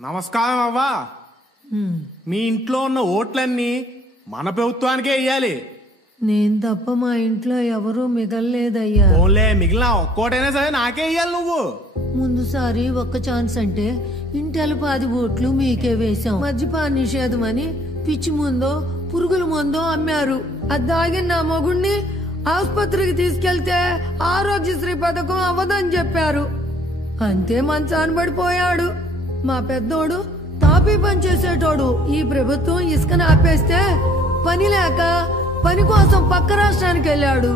నమస్కారం అవ్వా. మీ ఇంట్లో ఉన్న ఓట్లన్నీ మన ప్రభుత్వానికే ఇయ్యాలి. నేను తప్ప మా ఇంట్లో ఎవరూ మిగల్లేదయ్యా. ఓన్లే మిగిలిన ఒక్కోటైనా సరే నాకే ఇయ్యాలి. నువ్వు ముందుసారి ఒక్క ఛాన్స్ అంటే ఇంటెలు 10 ఓట్లు మీకే వేశాం. మద్యపాన నిషేధం అని పిచ్చి ముందో పురుగుల ముందో అమ్మారు. అది దాగిన నా మొగుణ్ణి ఆసుపత్రికి తీసుకెళ్తే ఆరోగ్యశ్రీ పథకం అవ్వదని చెప్పారు. అంతే మంచాన పడిపోయాడు. మా పెద్దోడు తాపీ పని చేసేటోడు. ఈ ప్రభుత్వం ఇసుకను ఆపేస్తే పని లేక పని కోసం పక్క రాష్ట్రానికి వెళ్ళాడు.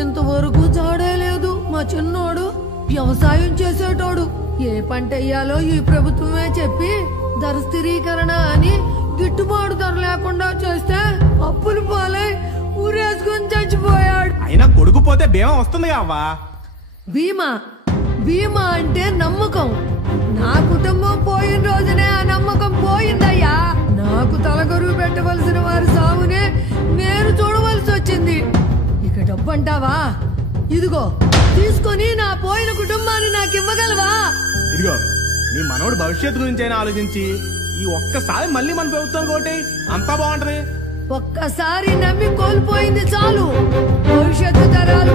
ఇంతవరకు జాడే లేదు. మా చిన్నోడు వ్యవసాయం చేసేటోడు. ఏ పంట వేయాలో ఈ ప్రభుత్వమే చెప్పి ధర స్థిరీకరణ అని గిట్టుబాటు ధర లేకుండా చేస్తే అప్పులు పాలై ఊరేసుకుని చచ్చిపోయాడు. అయినా కొడుకు పోతే బీమా వస్తుంది అవ్వా. బీమా బీమా అంటే నమ్మకం. నా కుటుంబం పోయిన రోజునే ఆ నమ్మకం పోయిందయ్యా. నాకు తలగరువు పెట్టవలసిన వారి సాగునే నేను చూడవలసి వచ్చింది. ఇక డబ్బు అంటావా? ఇదిగో తీసుకొని నా పోయిన కుటుంబాన్ని నాకు ఇవ్వగలవా? ఇదిగో నీ మనోడు భవిష్యత్తు గురించి అయినా ఆలోచించి ఈ ఒక్కసారి మళ్ళీ మన ప్రభుత్వం కోటి అంతా బాగుంటది. ఒక్కసారి నమ్మి కోల్పోయింది చాలు. భవిష్యత్తు తరాలు